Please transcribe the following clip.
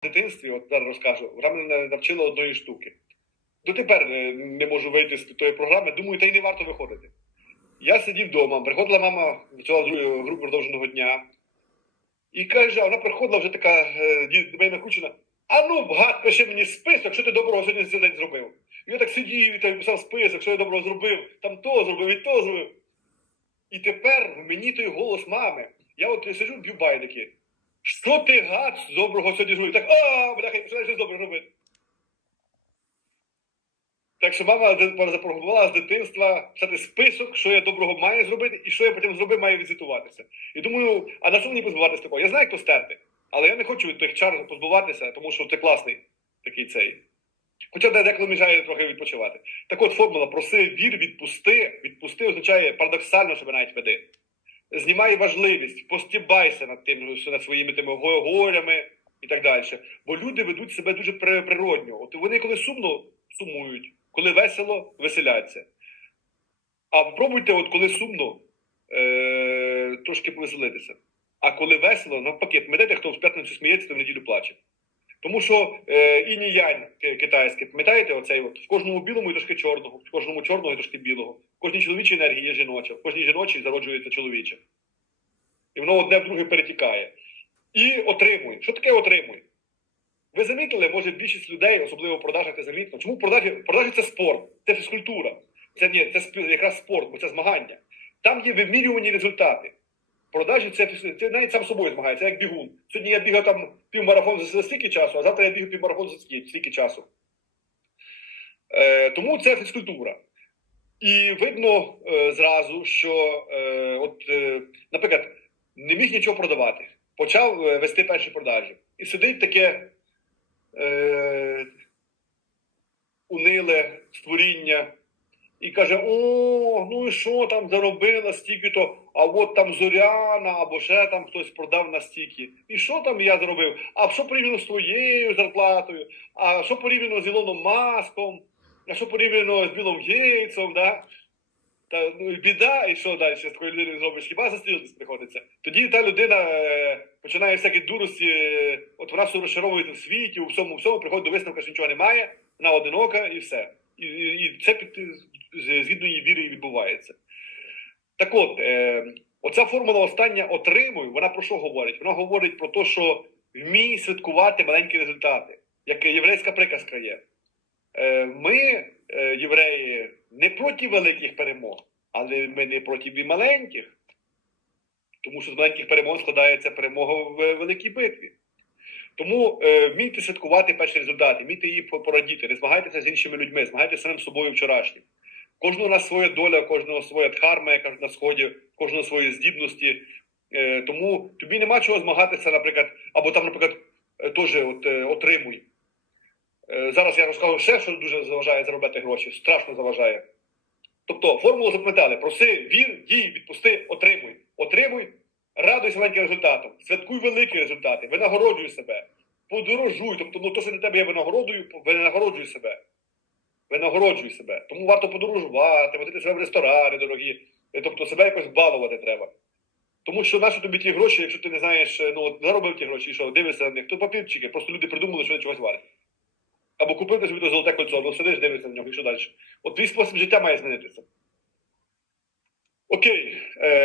в дитинстві, от зараз розкажу, вона мене навчила одної штуки. Дотепер е, не можу вийти з тої програми, думаю, та й не варто виходити. Я сидів вдома, приходила мама, другу групу продовженого дня. І каже, вона приходила вже така е, мене накручена. А ну, гад, пиши мені список, що ти доброго сьогодні за день зробив. І я так сидів і так писав список, що я доброго зробив, там то зробив і то зробив. І тепер в мені той голос мами. Я от сиджу, б'ю байдики. Що ти гад з доброго сьогодні зробив? Так, а, бляха, і починаєш щось добре робити. Так що мама за- запрограмувала з дитинства писати список, що я доброго маю зробити, і що я потім зробив, маю відзвітуватися. І думаю, а на що мені позбуватися такого? Я знаю, як то стерти, але я не хочу від тих чар позбуватися, тому що це класний такий цей. Хоча деколи мішає трохи відпочивати. Так от формула проси, вір, відпусти. Відпусти означає парадоксально себе навіть веди. Знімай важливість, постібайся над тим, над своїми тими горями і так далі. Бо люди ведуть себе дуже природньо. От вони коли сумно сумують, коли весело веселяться. А пробуйте, от коли сумно, е- трошки повеселитися. А коли весело, навпаки, пам'ятаєте, хто в п'ятницю сміється, то в неділю плаче. Тому що е, інь янь китайське, пам'ятаєте, оцей от, в кожному білому є трошки чорного, в кожному чорного є трошки білого. В кожній чоловічій енергії є жіноча, в кожній жіночій зароджується чоловіча. І воно одне в друге перетікає. І отримуй. Що таке отримуй? Ви замітили, може більшість людей, особливо в продажах, це замітно. Чому продажі? Продажі це спорт, це фізкультура. Це ні, це якраз спорт, бо це змагання. Там є вимірювані результати. Продажі це, це навіть сам собою змагається, як бігун. Сьогодні я бігав там півмарафон за стільки часу, а завтра я бігаю півмарафон за стільки, часу. Е, тому це фізкультура. І видно е, зразу, що, е, от, е, наприклад, не міг нічого продавати, почав е, вести перші продажі. І сидить таке е, униле створіння і каже: О, ну і що там заробила стільки-то, а от там Зоряна, або ще там хтось продав на стільки. І що там я зробив? А що порівняно з твоєю зарплатою? А що порівняно з Ілоном Маском? А що порівняно з Білом Гейтсом, да? Та ну біда, і що далі з такою людиною зробиш? Хіба застрілитись приходиться? Тоді та людина е, починає всякі дурості, е, от вона все в світі, у всьому, всьому приходить до висновку, що нічого немає, вона одинока і все. І, це під, згідно її віри і відбувається. Так от, е, оця формула остання отримуй, вона про що говорить? Вона говорить про те, що вмій святкувати маленькі результати, як єврейська приказка є. Е, Ми, е, євреї, не проти великих перемог, але ми не проти і маленьких. Тому що з маленьких перемог складається перемога в великій битві. Тому е, вмійте святкувати перші результати, вмійте її по- порадіти, не змагайтеся з іншими людьми, змагайтеся самим собою вчорашнім. Кожного нас своя доля, кожного своя дхарма, яка на сході, кожного свої здібності. Е, тому тобі нема чого змагатися, наприклад, або там, наприклад, е, теж от, е, отримуй. Е, Зараз я розкажу ще, що дуже заважає заробляти гроші, страшно заважає. Тобто формулу запам'ятали: проси, вір, дій, відпусти, отримуй. Отримуй, радуйся маленьким результатом, святкуй великі результати, винагороджуй себе, подорожуй. Тобто, ну то, що на тебе я винагородую, винагороджуй себе. Винагороджуй себе. Тому варто подорожувати, водити себе в ресторани дорогі. Тобто себе якось балувати треба. Тому що нащо тобі ті гроші, якщо ти не знаєш, е, ну заробив ті гроші, що дивишся на них, то папірчики, просто люди придумали, що вони чогось варять. Або купити собі то золоте кольцо, ну сидиш, дивишся на нього, і що далі. От твій спосіб життя має змінитися. Окей. Е,